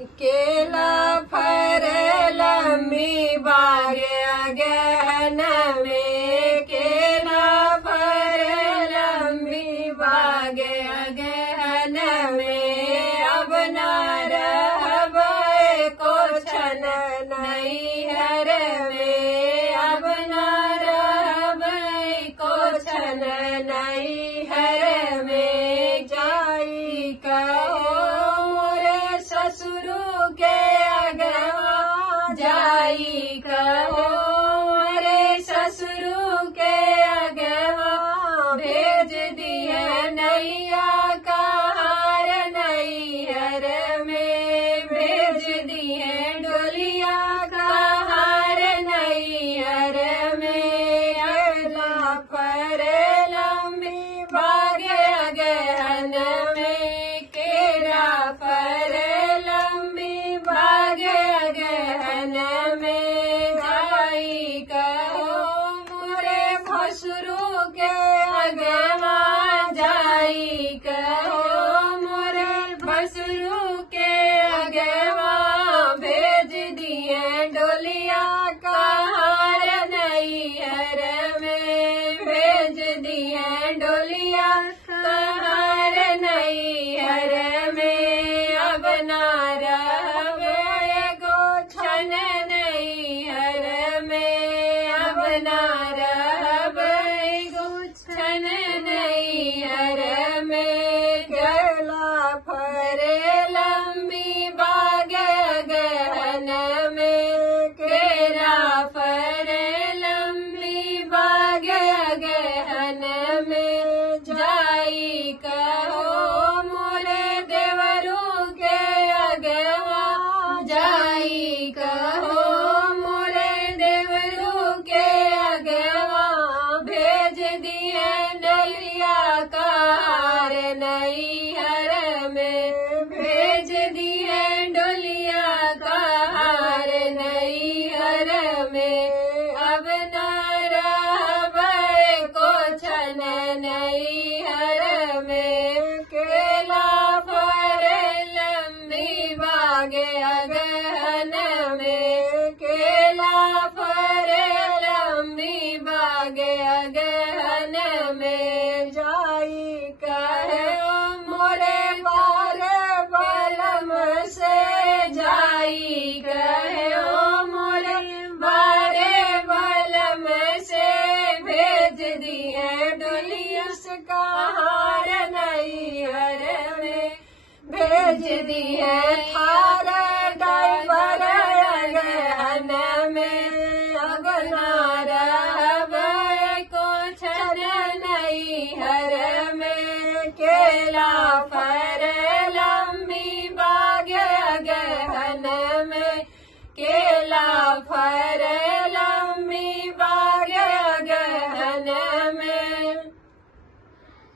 केला फर लंबी बागे अगहन में, केला फर लंबी बागे अगहन में। अब न रहबै को छन नैहर में, अब न रहबै को छन नैहर में। जाई कहो मोरे ससुरु के अगवा, जाई कहो मोरे ससुरु के अगवा। भेज दिए नैया कहार नैहर में, भेज दिए डोलिया कहार नैहर में। अगला पर लंबी बागे अगहन में, केरा पर लंबी बागे अगहन में। जाई कहो मोरे भसुरु के अगवा, जाई कहो मोरे भसुरु के अगवा। भेज दिए डोलिया कहार नैहर में, भेज दिए डोलिया कहार नैहर में। अब न रहबै को छन नैहर में, अब न रहबै को छन नैहर में। केला फर लंबी बागे अगहन में, केरा फर लंबी बागे अगहन में। जाई कहो मोरे देवरू के अगवा, जाई कहो मोरे देवरू के अगवा। भेज दिए डलिया कहार नैहर में, भेज दिए डोलिया कहार नैहर में। अब न रहबै को छन नैहर में, केला फर लंबी बागे अगहन में, केला फर लंबी बागे अगहन में। जाई कहो मोरे बार बलम से, जाई कहो मोरे बारे बलम से। भेज दिए डोलियस कहार नैहर में, भेज दिए थार ड्राइवर अगहन में। अगना रहबै को छन नैहर में, केला फर लंबी बागे अगहन में, केला फर